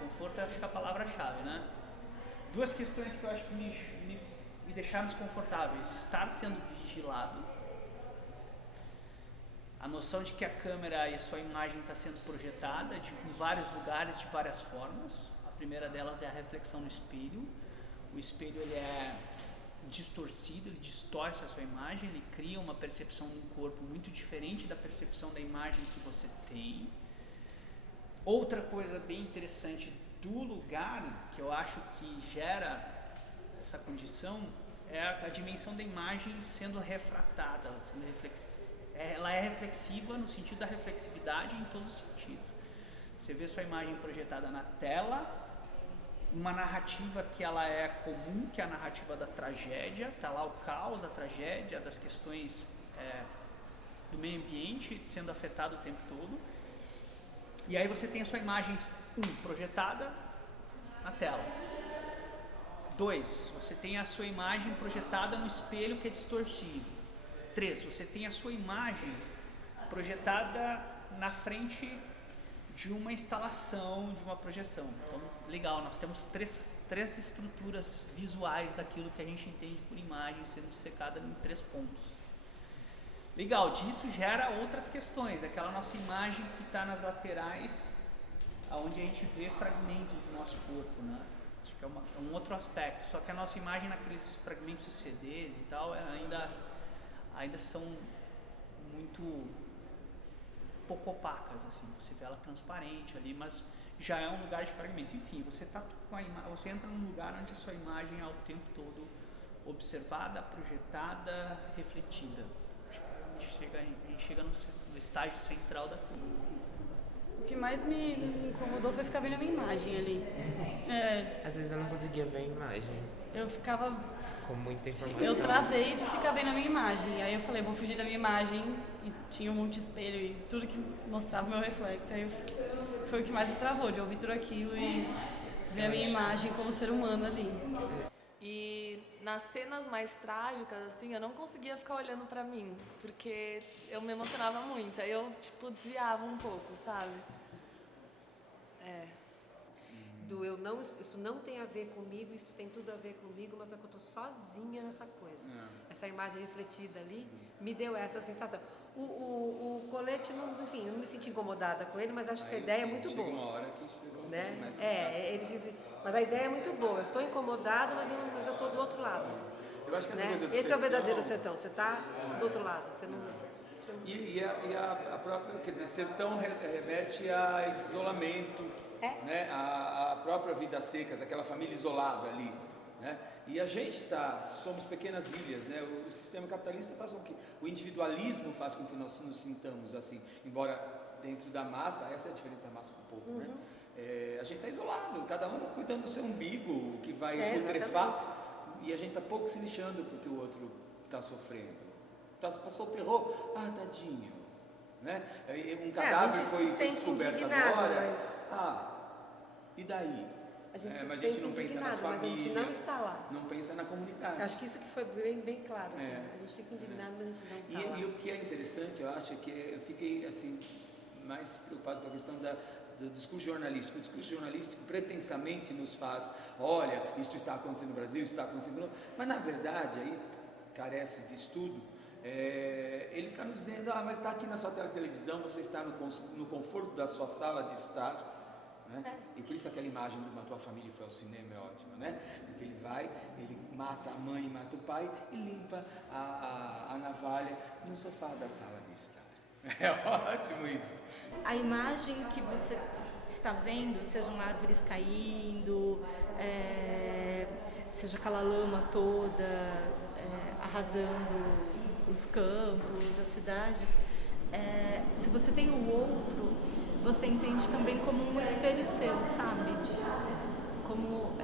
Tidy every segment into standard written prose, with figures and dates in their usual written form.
Desconforto acho que é a palavra-chave, né? Duas questões que eu acho que me deixaram desconfortáveis: estar sendo vigilado, a noção de que a câmera e a sua imagem está sendo projetada em vários lugares, de várias formas. A primeira delas é a reflexão no espelho. O espelho ele é distorcido, ele distorce a sua imagem, ele cria uma percepção do corpo muito diferente da percepção da imagem que você tem. Outra coisa bem interessante do lugar, que eu acho que gera essa condição, é a dimensão da imagem sendo refratada, ela é reflexiva no sentido da reflexividade em todos os sentidos. Você vê sua imagem projetada na tela, uma narrativa que ela é comum, que é a narrativa da tragédia, está lá o caos da tragédia, das questões do meio ambiente sendo afetado o tempo todo. E aí você tem a sua imagem, projetada na tela. 2, você tem a sua imagem projetada no espelho que é distorcido. 3, você tem a sua imagem projetada na frente de uma instalação, de uma projeção. Então, legal, nós temos três estruturas visuais daquilo que a gente entende por imagem sendo secada em 3 pontos. Legal, disso gera outras questões, aquela nossa imagem que está nas laterais, onde a gente vê fragmentos do nosso corpo, né? Acho que é um outro aspecto, só que a nossa imagem naqueles fragmentos de CD e tal, ainda são muito pouco opacas, assim, você vê ela transparente ali, mas já é um lugar de fragmento. Enfim, você entra num lugar onde a sua imagem é o tempo todo observada, projetada, refletida. A gente chega no estágio central da coisa. O que mais me incomodou foi ficar vendo a minha imagem ali. Às vezes eu não conseguia ver a imagem. Eu ficava... Com muita informação. Eu travei de ficar vendo a minha imagem. Aí eu falei, vou fugir da minha imagem. E tinha um monte de espelho e tudo que mostrava o meu reflexo. Aí foi o que mais me travou, de ouvir tudo aquilo e ver a minha imagem como ser humano ali. E nas cenas mais trágicas, assim, eu não conseguia ficar olhando pra mim, porque eu me emocionava muito. Aí eu, desviava um pouco, sabe? Isso não tem a ver comigo, isso tem tudo a ver comigo, mas é que eu tô sozinha nessa coisa. Essa imagem refletida ali me deu essa sensação. O colete, enfim, eu não me senti incomodada com ele, mas acho que a ideia é muito boa. Chega uma hora que chegou, né? Ele diz assim, mas a ideia é muito boa. Eu estou incomodada, mas eu estou do outro lado. Eu acho que essa né? coisa do Esse sertão, é o verdadeiro sertão. Você está do outro lado. Você não... E a própria, quer dizer, sertão remete a isolamento, né? A própria Vidas Secas, aquela família isolada ali, né? E a gente somos pequenas ilhas, né? O sistema capitalista faz com que, o individualismo faz com que nós nos sintamos assim, embora dentro da massa, essa é a diferença da massa com o povo, né? A gente está isolado, cada um cuidando do seu umbigo, que vai putrefar, e a gente está pouco se lixando porque o outro está sofrendo. Passou o terror, tadinho, né? Um cadáver foi descoberto agora, e daí? Mas a gente não pensa nas famílias, mas a gente não está lá. Não pensa na comunidade. Acho que isso que foi bem claro. A gente fica indignado, mas a gente não está lá. E o que é interessante, eu acho, é que eu fiquei assim, mais preocupado com a questão do discurso jornalístico. O discurso jornalístico pretensamente nos faz, olha, isso está acontecendo no Brasil, isso está acontecendo no... Mas na verdade, aí carece de estudo. Ele está nos dizendo, mas está aqui na sua televisão, você está no conforto da sua sala de estar, né? E por isso aquela imagem de matou a família e foi ao cinema é ótima, né? Porque ele mata a mãe, mata o pai e limpa a navalha no sofá da sala de estar. É ótimo isso. A imagem que você está vendo, sejam árvores caindo, seja aquela lama toda arrasando os campos, as cidades, se você tem o outro, você entende também como um espelho seu, sabe? Como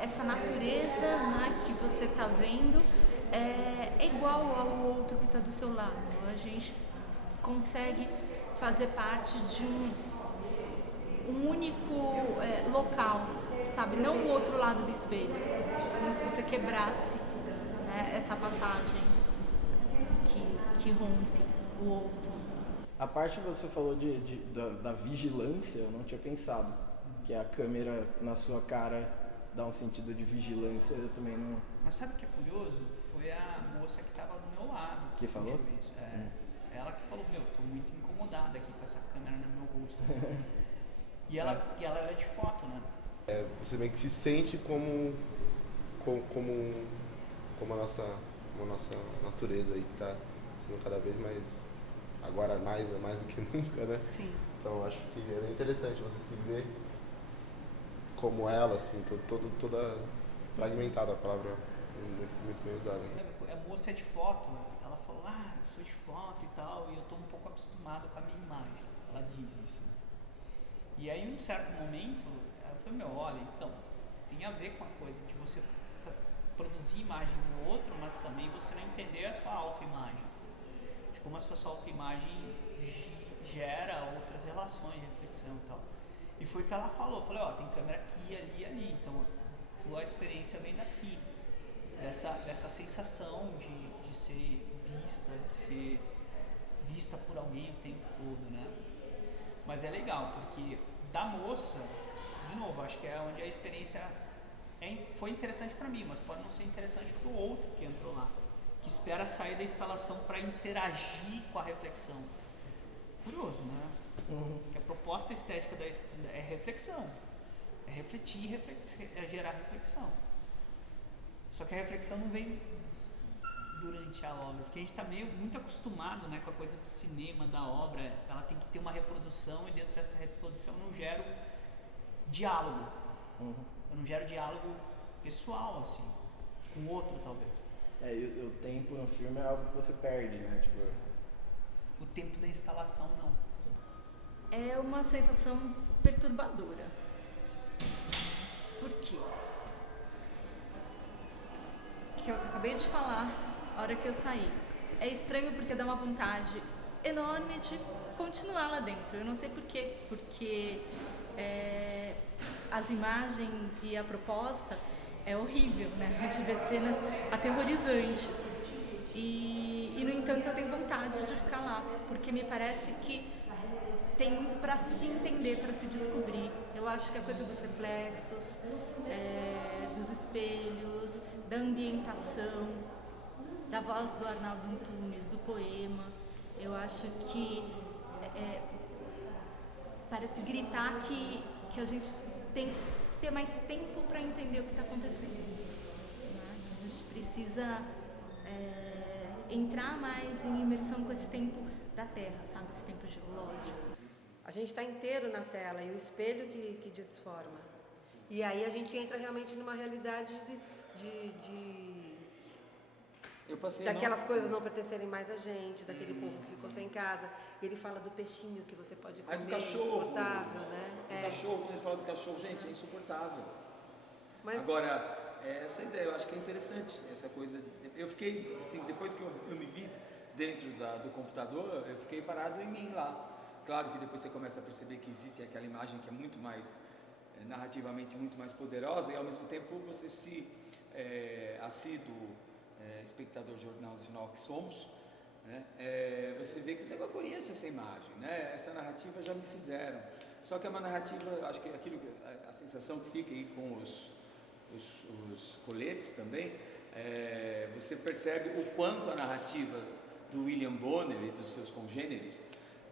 essa natureza, né, que você está vendo é igual ao outro que está do seu lado. A gente consegue fazer parte de um único local, sabe? Não o outro lado do espelho, como se você quebrasse, né, essa passagem que rompe o outro. A parte que você falou da vigilância, eu não tinha pensado. porque a câmera na sua cara dá um sentido de vigilância, eu também não... Mas sabe o que é curioso? Foi a moça que estava do meu lado Que falou? Isso. Ela que falou, tô muito incomodada aqui com essa câmera no meu rosto. Assim. E ela era de foto, né? Você meio que se sente como a nossa natureza aí que está sendo cada vez mais, agora mais do que nunca, né? Sim. Então acho que é bem interessante você se ver como ela, assim, toda fragmentada, a palavra muito bem usada. A moça é de foto, ela falou, eu sou de foto e tal, e eu tô um pouco acostumado com a minha imagem. Ela diz isso, né? E aí, em um certo momento, ela falou, olha, então, tem a ver com a coisa de você produzir imagem do outro, mas também você não entender a sua autoimagem. De como a sua autoimagem gera outras relações de reflexão e tal. E foi o que ela falou, falei, tem câmera aqui, ali e ali, então tua experiência vem daqui. Dessa sensação de ser vista por alguém o tempo todo, né? Mas é legal, porque da moça, de novo, acho que é onde a experiência foi interessante para mim, mas pode não ser interessante para o outro que entrou lá, que espera sair da instalação para interagir com a reflexão. Curioso, né? Porque a proposta estética é reflexão, é refletir, é gerar reflexão. Só que a reflexão não vem durante a obra, porque a gente está muito acostumado, né, com a coisa do cinema, da obra, ela tem que ter uma reprodução e dentro dessa reprodução eu não gero diálogo. Eu não gero diálogo pessoal, assim, com o outro talvez. O tempo no filme é algo que você perde, né? Tipo... O tempo da instalação não. É uma sensação perturbadora. Por quê? Que é o que eu acabei de falar a hora que eu saí. É estranho porque dá uma vontade enorme de continuar lá dentro. Eu não sei por quê, porque as imagens e a proposta é horrível, né? A gente vê cenas aterrorizantes. E no entanto eu tenho vontade de ficar lá, porque me parece que tem muito para se entender, para se descobrir. Eu acho que a coisa dos reflexos, dos espelhos, da ambientação, da voz do Arnaldo Antunes, do poema, eu acho que parece gritar que a gente tem que ter mais tempo para entender o que está acontecendo. Né? A gente precisa entrar mais em imersão com esse tempo da Terra, sabe? Esse tempo geológico. A gente está inteiro na tela e o espelho que desforma. E aí a gente entra realmente numa realidade daquelas coisas não pertencerem mais a gente, daquele povo que ficou sem casa. E ele fala do peixinho que você pode comer, do cachorro, insuportável, né? O cachorro, quando ele fala do cachorro, gente, é insuportável. Mas... Agora, essa ideia, eu acho que é interessante, essa coisa. Eu fiquei, assim, depois que eu me vi dentro do computador, eu fiquei parado em mim lá. Claro que depois você começa a perceber que existe aquela imagem que é muito mais, narrativamente muito mais poderosa, e ao mesmo tempo você assíduo espectador de jornal nacional que somos, né? Você vê que você não conhece essa imagem, né? Essa narrativa já me fizeram. Só que é uma narrativa, acho que a sensação que fica aí com os coletes também, você percebe o quanto a narrativa do William Bonner e dos seus congêneres,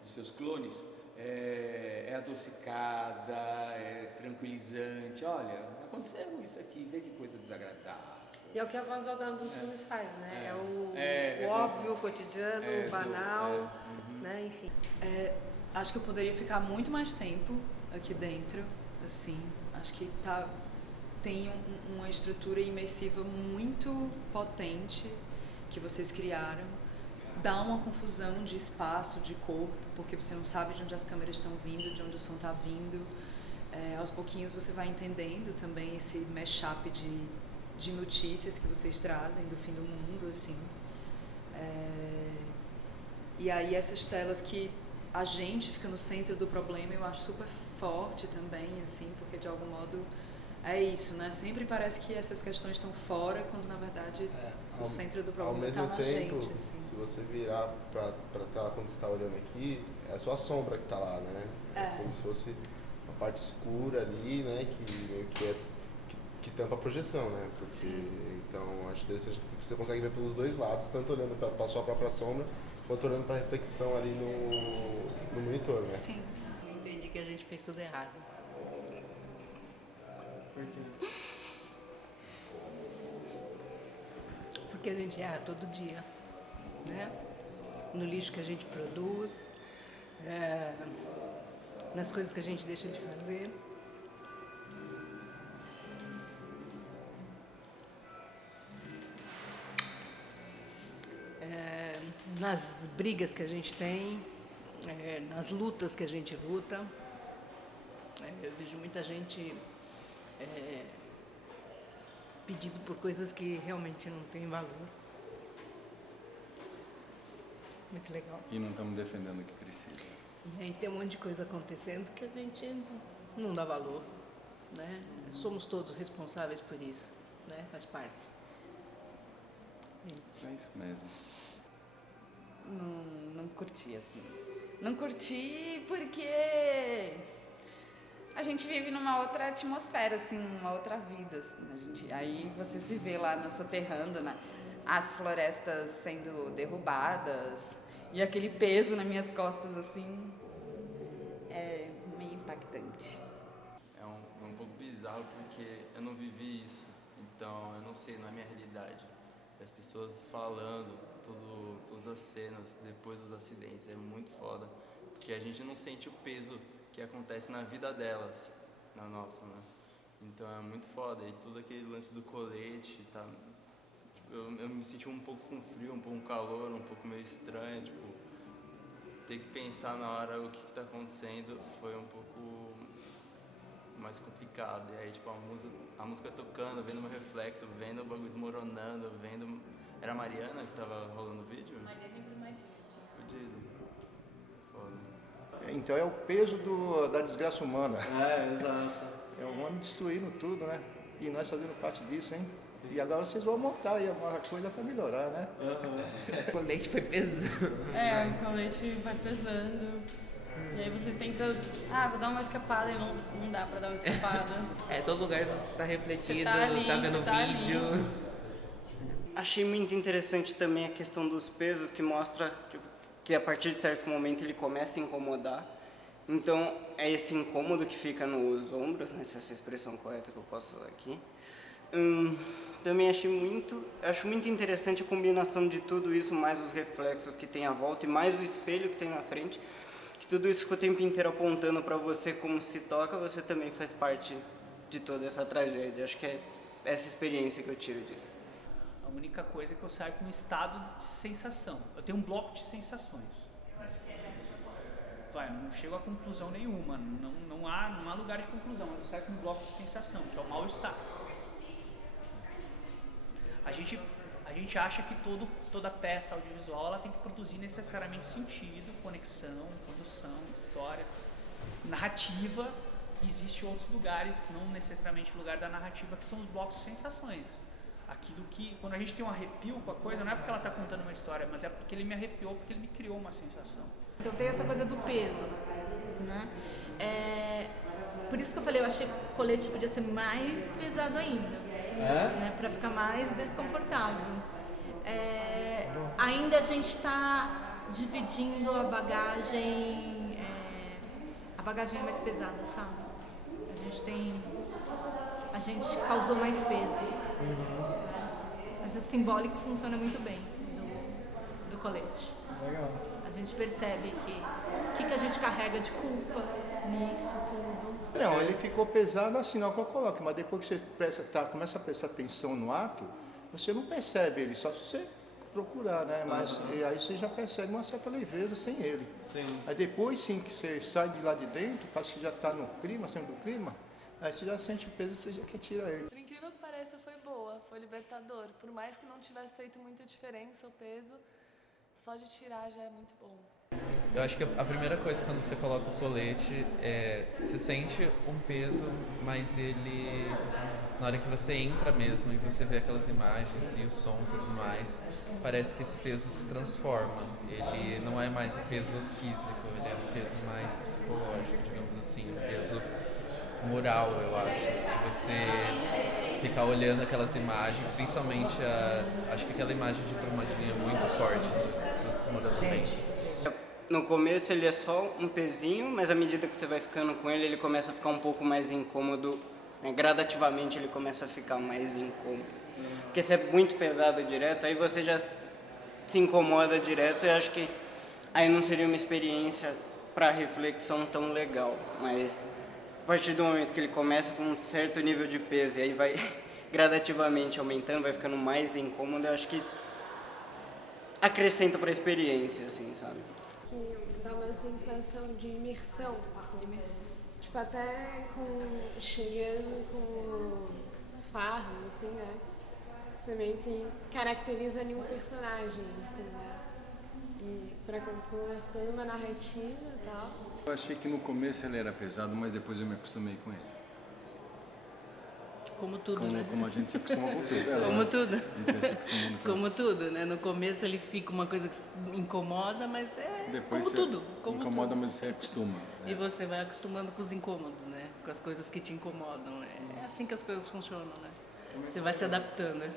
dos seus clones, é adocicada, é tranquilizante. Olha, aconteceu isso aqui, vê que coisa desagradável. E é o que a voz do Arnaldo Antunes faz, né? O óbvio, o cotidiano, o banal, né? Enfim. Acho que eu poderia ficar muito mais tempo aqui dentro, assim. Acho que tem uma estrutura imersiva muito potente que vocês criaram. Dá uma confusão de espaço, de corpo, porque você não sabe de onde as câmeras estão vindo, de onde o som está vindo. Aos pouquinhos você vai entendendo também esse mashup de notícias que vocês trazem do fim do mundo, assim. E aí essas telas que a gente fica no centro do problema, eu acho super forte também, assim, porque de algum modo é isso, né? Sempre parece que essas questões estão fora, quando na verdade o centro do problema está na gente. Ao mesmo tempo, assim. Se você virar para tela quando você está olhando aqui, é a sua sombra que está lá, né? É como se fosse uma parte escura ali, né, que tampa a projeção, né? Porque, então, acho interessante que você consegue ver pelos dois lados, tanto olhando para a sua própria sombra, quanto olhando para a reflexão ali no monitor, né? Sim. Entendi que a gente fez tudo errado. Por quê? Porque a gente erra todo dia, né? No lixo que a gente produz, nas coisas que a gente deixa de fazer. Nas brigas que a gente tem, nas lutas que a gente luta. Eu vejo muita gente pedindo por coisas que realmente não têm valor. Muito legal. E não estamos defendendo o que precisa. E aí tem um monte de coisa acontecendo que a gente não dá valor, né? Somos todos responsáveis por isso, né? Faz parte. É isso mesmo. Não curti, assim. Não curti porque a gente vive numa outra atmosfera, assim, uma outra vida. Assim, aí você se vê lá no soterrando, as florestas sendo derrubadas e aquele peso nas minhas costas, assim, é meio impactante. É um pouco bizarro porque eu não vivi isso, então eu não sei, não é minha realidade. As pessoas falando, todas as cenas depois dos acidentes, é muito foda, porque a gente não sente o peso que acontece na vida delas, na nossa, né? Então é muito foda, e tudo aquele lance do colete, tá? Tipo, eu me senti um pouco com frio, um pouco com calor, um pouco meio estranho, tipo, ter que pensar na hora o que tá acontecendo foi um pouco mais complicado. E aí, tipo, a música tocando, vendo meu reflexo, vendo o bagulho desmoronando, vendo... Era a Mariana que tava rolando o vídeo? Mariana e Brumadinho. Fudido. Foda. Então é o peso da desgraça humana. Exato. É o homem destruindo tudo, né? E nós fazendo parte disso, hein? Sim. E agora vocês vão montar aí uma coisa para melhorar, né? O colete foi pesando. O colete vai pesando. E aí você tenta, vou dar uma escapada e não dá pra dar uma escapada. Todo lugar tá refletido, tá ali, tá vendo vídeo. Ali. Achei muito interessante também a questão dos pesos, que mostra que a partir de certo momento ele começa a incomodar. Então, é esse incômodo que fica nos ombros, né, se essa expressão correta que eu posso usar aqui. Também acho muito interessante a combinação de tudo isso, mais os reflexos que tem à volta e mais o espelho que tem na frente, que tudo isso fica o tempo inteiro apontando para você como se toca, você também faz parte de toda essa tragédia. Acho que é essa experiência que eu tiro disso. A única coisa é que eu saio com um estado de sensação. Eu tenho um bloco de sensações. Não chego a conclusão nenhuma, não há lugar de conclusão, mas eu saio com um bloco de sensação, que é o mal-estar. A gente acha que toda peça audiovisual ela tem que produzir necessariamente sentido, conexão, produção, história, narrativa. Existem outros lugares, não necessariamente o lugar da narrativa, que são os blocos de sensações. Aquilo que, quando a gente tem um arrepio com a coisa, não é porque ela está contando uma história, mas é porque ele me arrepiou, porque ele me criou uma sensação. Então tem essa coisa do peso, né? Por isso que eu falei, eu achei que o colete podia ser mais pesado ainda, né? Para ficar mais desconfortável. Ainda a gente está dividindo a bagagem é mais pesada, sabe? A gente causou mais peso. Mas o simbólico funciona muito bem do colete. Legal. A gente percebe que a gente carrega de culpa nisso tudo. Não, ele ficou pesado assim, não que eu coloque, mas depois que você começa a prestar atenção no ato, você não percebe ele, só se você procurar, né? Mas e aí você já percebe uma certa leveza sem ele. Sim. Aí depois sim que você sai de lá de dentro, parece que já está no clima, saindo do clima, aí você já sente o peso e você já quer tirar ele. Por incrível que pareça, foi boa, foi libertador. Por mais que não tivesse feito muita diferença o peso, só de tirar já é muito bom. Eu acho que a primeira coisa quando você coloca o colete é você sente um peso, mas ele na hora que você entra mesmo e você vê aquelas imagens e o som e tudo mais, parece que esse peso se transforma. Ele não é mais um peso físico, ele é um peso mais psicológico, digamos assim, um peso moral, eu acho. E você ficar olhando aquelas imagens, principalmente acho que aquela imagem de Brumadinho é muito forte do desmoronamento. No começo ele é só um pezinho, mas à medida que você vai ficando com ele, ele começa a ficar um pouco mais incômodo, né? Gradativamente ele começa a ficar mais incômodo. Porque se é muito pesado direto, aí você já se incomoda direto e acho que aí não seria uma experiência para reflexão tão legal. Mas a partir do momento que ele começa com um certo nível de peso e aí vai gradativamente aumentando, vai ficando mais incômodo, eu acho que acrescenta para a experiência, assim, sabe? Que dá uma sensação de imersão, assim. Tipo, até chegando com fardo, assim, né? Você meio que caracteriza nenhum personagem, assim, né? E pra compor toda uma narrativa e tal. Eu achei que no começo ele era pesado, mas depois eu me acostumei com ele. Como tudo, né? Como a gente se acostuma com tudo. Como tudo. Se acostumando com como tudo, né? No começo ele fica uma coisa que incomoda, mas é depois como tudo. Como incomoda, tudo. mas você acostuma. E você vai acostumando com os incômodos, né? Com as coisas que te incomodam. É assim que as coisas funcionam, né? Você vai se adaptando, né?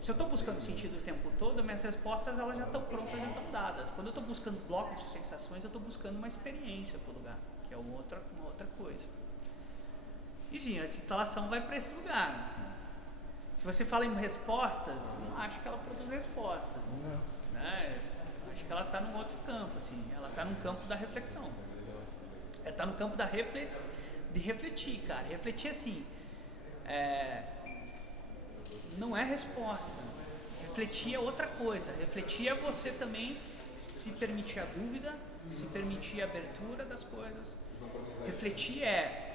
Se eu estou buscando sentido o tempo todo, minhas respostas elas já estão prontas, já estão dadas. Quando eu estou buscando bloco de sensações, eu estou buscando uma experiência para o lugar, que é uma outra coisa. E sim, essa instalação vai para esse lugar. Assim. Se você fala em respostas, não acho que ela produz respostas. Né? Acho que ela está num outro campo. Assim. Ela está num campo da reflexão. Ela está no campo de refletir, cara. Refletir assim. Não é resposta. Refletir é outra coisa. Refletir é você também se permitir a dúvida, se permitir a abertura das coisas. Refletir é...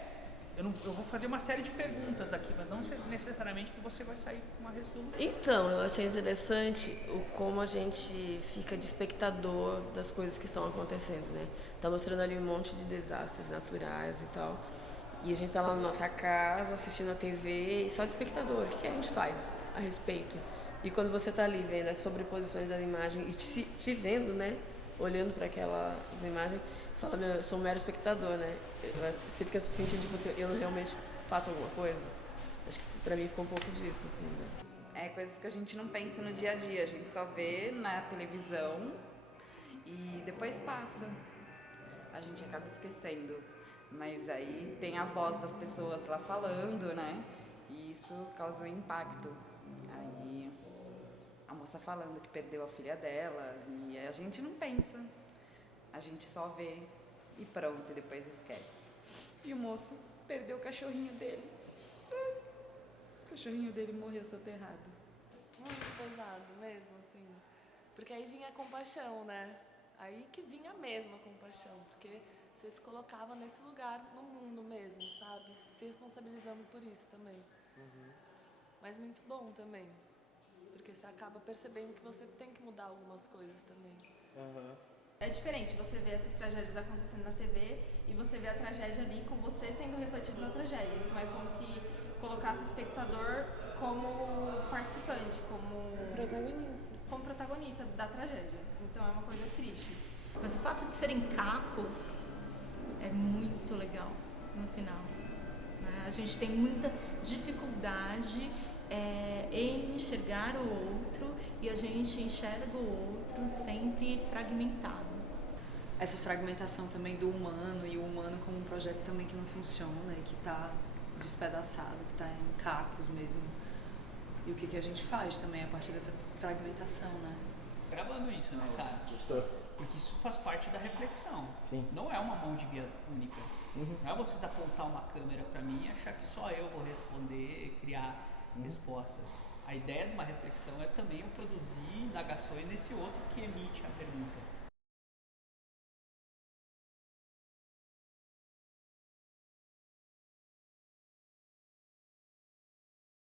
Eu vou fazer uma série de perguntas aqui, mas não necessariamente que você vai sair com uma resolução. Então, eu achei interessante como a gente fica de espectador das coisas que estão acontecendo, né? Tá mostrando ali um monte de desastres naturais e tal. E a gente tá lá na nossa casa, assistindo a TV, e só de espectador. O que a gente faz a respeito? E quando você tá ali vendo as sobreposições das imagens e te vendo, né? Olhando para aquelas imagens, você fala, eu sou um mero espectador, né? Você fica sentindo, tipo assim, eu realmente faço alguma coisa? Acho que pra mim ficou um pouco disso, assim, né? É coisas que a gente não pensa no dia a dia, a gente só vê na televisão e depois passa. A gente acaba esquecendo. Mas aí tem a voz das pessoas lá falando, né? E isso causa um impacto. Aí a moça falando que perdeu a filha dela e a gente não pensa. A gente só vê e pronto, e depois esquece. E o moço perdeu o cachorrinho dele. O cachorrinho dele morreu soterrado. Muito pesado mesmo, assim. Porque aí vinha a compaixão, né? Aí que vinha mesmo a compaixão. Porque você se colocava nesse lugar no mundo mesmo, sabe? Se responsabilizando por isso também. Mas muito bom também. Porque você acaba percebendo que você tem que mudar algumas coisas também. É diferente você ver essas tragédias acontecendo na TV e você ver a tragédia ali com você sendo refletido na tragédia. Então é como se colocasse o espectador como participante, como protagonista da tragédia. Então é uma coisa triste. Mas o fato de serem cacos é muito legal no final. Né? A gente tem muita dificuldade em enxergar o outro e a gente enxerga o outro sempre fragmentado. Essa fragmentação também do humano e o humano como um projeto também que não funciona e que está despedaçado, que está em cacos mesmo. E o que a gente faz também a partir dessa fragmentação, né? Gravando isso, né, cara? Gostou? Porque isso faz parte da reflexão. Sim. Não é uma mão de via única. Não é vocês apontar uma câmera para mim e achar que só eu vou responder, criar respostas. A ideia de uma reflexão é também eu produzir indagações nesse outro que emite a pergunta.